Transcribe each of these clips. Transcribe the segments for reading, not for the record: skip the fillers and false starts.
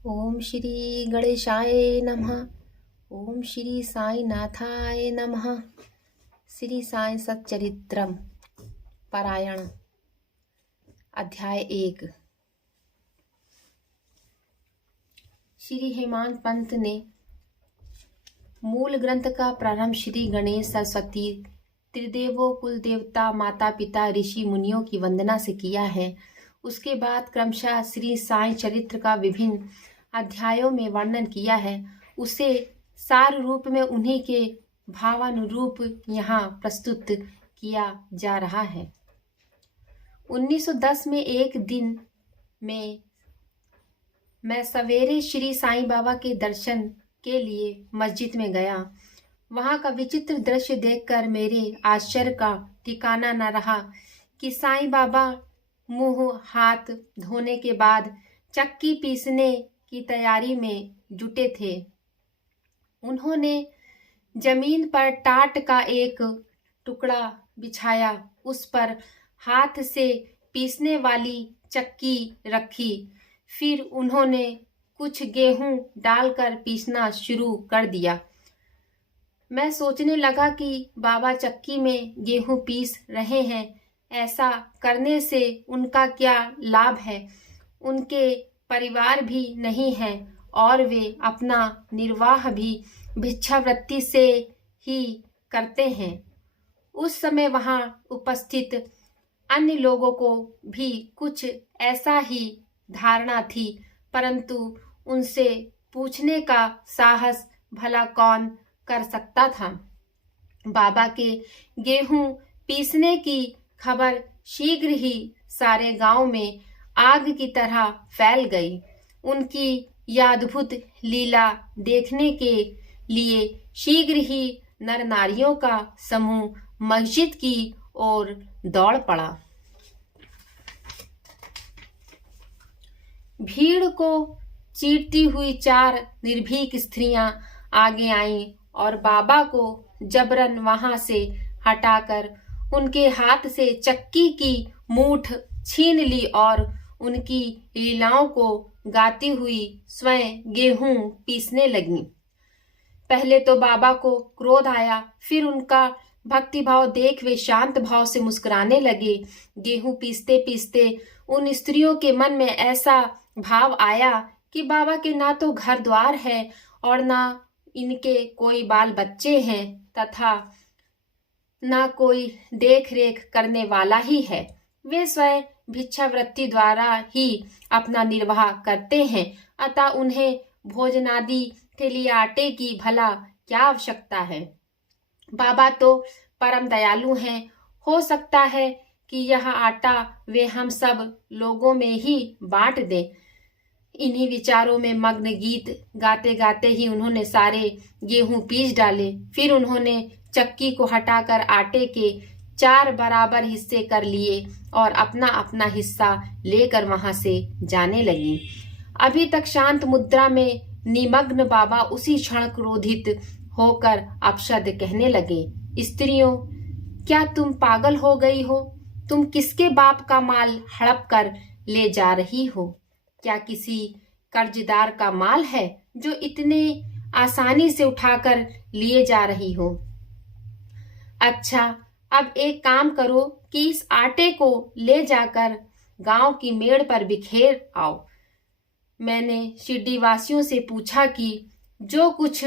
ओम श्री गणेशाय नमः। ओम श्री साईनाथाय नमः। श्री साई सच्चरित्रम पारायण अध्याय 1। श्री हेमंत पंत ने मूल ग्रंथ का प्रारंभ श्री गणेश सरस्वती त्रिदेवों कुल देवता माता पिता ऋषि मुनियों की वंदना से किया है। उसके बाद क्रमशः श्री साई चरित्र का विभिन्न अध्यायों में वर्णन किया है। उसे सार रूप में उन्हीं के भावानुरूप यहाँ प्रस्तुत किया जा रहा है। 1910 में एक दिन में मैं सवेरे श्री साईं बाबा के दर्शन के लिए मस्जिद में गया। वहां का विचित्र दृश्य देखकर मेरे आश्चर्य का ठिकाना न रहा कि साईं बाबा मुंह हाथ धोने के बाद चक्की पीसने की तैयारी में जुटे थे। उन्होंने जमीन पर टाट का एक टुकड़ा बिछाया, उस पर हाथ से पीसने वाली चक्की रखी। फिर उन्होंने कुछ गेहूं डालकर पीसना शुरू कर दिया। मैं सोचने लगा कि बाबा चक्की में गेहूं पीस रहे हैं, ऐसा करने से उनका क्या लाभ है। उनके परिवार भी नहीं है और वे अपना निर्वाह भी भिक्षावृत्ति से ही करते हैं। उस समय वहां उपस्थित अन्य लोगों को भी कुछ ऐसा ही धारणा थी, परंतु उनसे पूछने का साहस भला कौन कर सकता था। बाबा के गेहूं पीसने की खबर शीघ्र ही सारे गांव में आग की तरह फैल गई। उनकी यह अद्भुत लीला देखने के लिए शीघ्र ही नर नारियों का समूह मस्जिद की ओर दौड़ पड़ा। भीड़ को चीरती हुई 4 निर्भीक स्त्रियां आगे आईं और बाबा को जबरन वहां से हटाकर उनके हाथ से चक्की की मूठ छीन ली और उनकी लीलाओं को गाती हुई स्वयं गेहूं पीसने लगी। पहले तो बाबा को क्रोध आया, फिर उनका भक्तिभाव देख वे शांत भाव से मुस्कुराने लगे। गेहूं पीसते पीसते उन स्त्रियों के मन में ऐसा भाव आया कि बाबा के ना तो घर द्वार है और ना इनके कोई बाल बच्चे हैं तथा ना कोई देख रेख करने वाला ही है। वे स्वयं भिक्षावृत्ति द्वारा ही अपना निर्वाह करते हैं, अतः उन्हें भोजनादि के लिए आटे की भला क्या आवश्यकता है। बाबा तो परम दयालु हैं, हो सकता है कि यह आटा वे हम सब लोगों में ही बांट दें। इन्हीं विचारों में मग्न गीत गाते गाते ही उन्होंने सारे गेहूं पीस डाले। फिर उन्होंने चक्की को हटाकर आटे के 4 बराबर हिस्से कर लिए और अपना अपना हिस्सा लेकर वहां से जाने लगी। अभी तक शांत मुद्रा में निमग्न बाबा उसी क्षण क्रोधित होकर अपशब्द कहने लगे। स्त्रियों, क्या तुम पागल हो गई हो? तुम किसके बाप का माल हड़प कर ले जा रही हो? क्या किसी कर्जदार का माल है जो इतने आसानी से उठाकर लिए जा रही हो? अच्छा, अब एक काम करो कि इस आटे को ले जाकर गांव की मेड़ पर बिखेर आओ। मैंने शिरडी वासियों से पूछा कि जो कुछ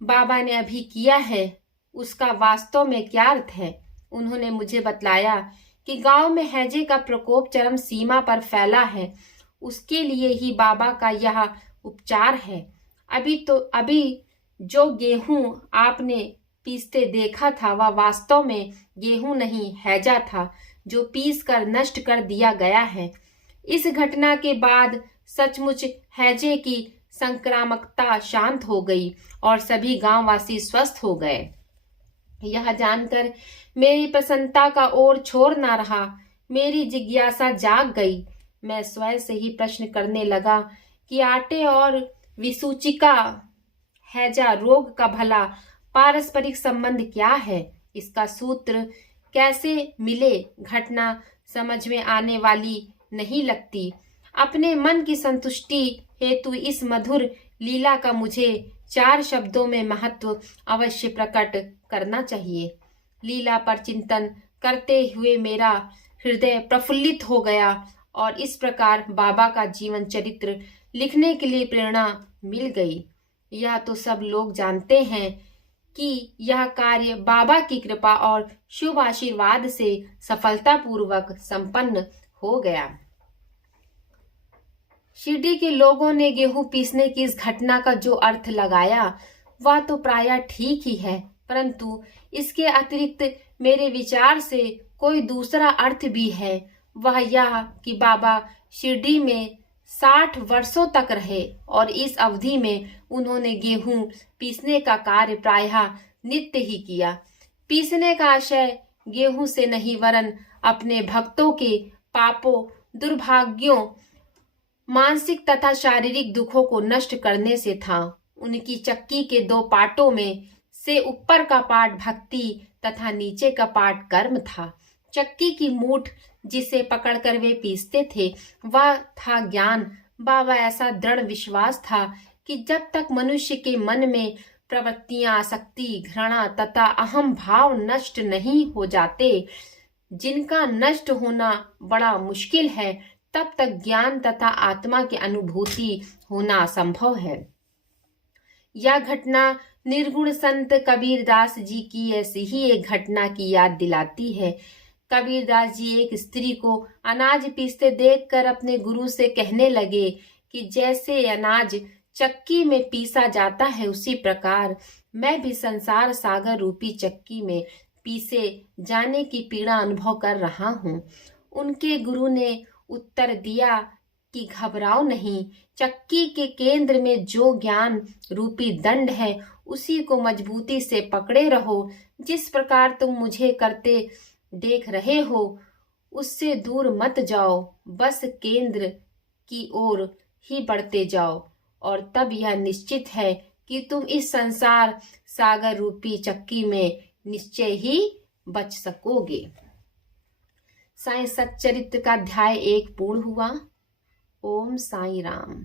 बाबा ने अभी किया है उसका वास्तव में क्या अर्थ है। उन्होंने मुझे बतलाया कि गांव में हैजे का प्रकोप चरम सीमा पर फैला है, उसके लिए ही बाबा का यह उपचार है। अभी जो गेहूं आपने पीसते देखा था वह वास्तव में गेहूं नहीं हैजा था, जो पीस कर नष्ट कर दिया गया है। इस घटना के बाद सचमुच हैजे की संक्रामकता शांत हो गई और सभी गांववासी स्वस्थ हो गए। यह जानकर मेरी प्रसन्नता का और छोर ना रहा। मेरी जिज्ञासा जाग गई। मैं स्वयं से ही प्रश्न करने लगा कि आटे और विसूचिका हैजा रोग का भला पारस्परिक संबंध क्या है? इसका सूत्र कैसे मिले? घटना समझ में आने वाली नहीं लगती। अपने मन की संतुष्टि हेतु इस मधुर लीला का मुझे 4 शब्दों में महत्व अवश्य प्रकट करना चाहिए। लीला पर चिंतन करते हुए मेरा हृदय प्रफुल्लित हो गया और इस प्रकार बाबा का जीवन चरित्र लिखने के लिए प्रेरणा मिल गई। यह तो सब लोग जानते हैं कि यह कार्य बाबा की कृपा और शुभ आशीर्वाद से सफलतापूर्वक संपन्न हो गया। शिरडी के लोगों ने गेहूं पीसने की इस घटना का जो अर्थ लगाया वह तो प्रायः ठीक ही है, परंतु इसके अतिरिक्त मेरे विचार से कोई दूसरा अर्थ भी है। वह यह कि बाबा शिरडी में 60 वर्षों तक रहे और इस अवधि में उन्होंने गेहूं पीसने का कार्य प्रायः नित्य ही किया। पीसने का आशय गेहूं से नहीं वरन अपने भक्तों के पापों, दुर्भाग्यों, मानसिक तथा शारीरिक दुखों को नष्ट करने से था। उनकी चक्की के 2 पार्टों में से ऊपर का पार्ट भक्ति तथा नीचे का पार्ट कर्म था। चक्की की मूठ जिसे पकड़कर वे पीसते थे वह था ज्ञान। बाबा ऐसा दृढ़ विश्वास था कि जब तक मनुष्य के मन में प्रवृत्तियां, आसक्ति, घृणा तथा अहम भाव नष्ट नहीं हो जाते, जिनका नष्ट होना बड़ा मुश्किल है, तब तक ज्ञान तथा आत्मा की अनुभूति होना असंभव है। यह घटना निर्गुण संत कबीरदास जी की ऐसी ही एक घटना की याद दिलाती है। कबीरदास जी एक स्त्री को अनाज पीसते देखकर अपने गुरु से कहने लगे कि जैसे अनाज चक्की में पीसा जाता है उसी प्रकार मैं भी संसार सागर रूपी चक्की में पीसे जाने की पीड़ा अनुभव कर रहा हूँ। उनके गुरु ने उत्तर दिया कि घबराओ नहीं, चक्की के केंद्र में जो ज्ञान रूपी दंड है उसी को मजबूती से पकड़े रहो। जिस प्रकार तुम मुझे करते देख रहे हो उससे दूर मत जाओ, बस केंद्र की ओर ही बढ़ते जाओ और तब यह निश्चित है कि तुम इस संसार सागर रूपी चक्की में निश्चय ही बच सकोगे। साईं सच्चरित्र का अध्याय 1 पूर्ण हुआ। ओम साईं राम।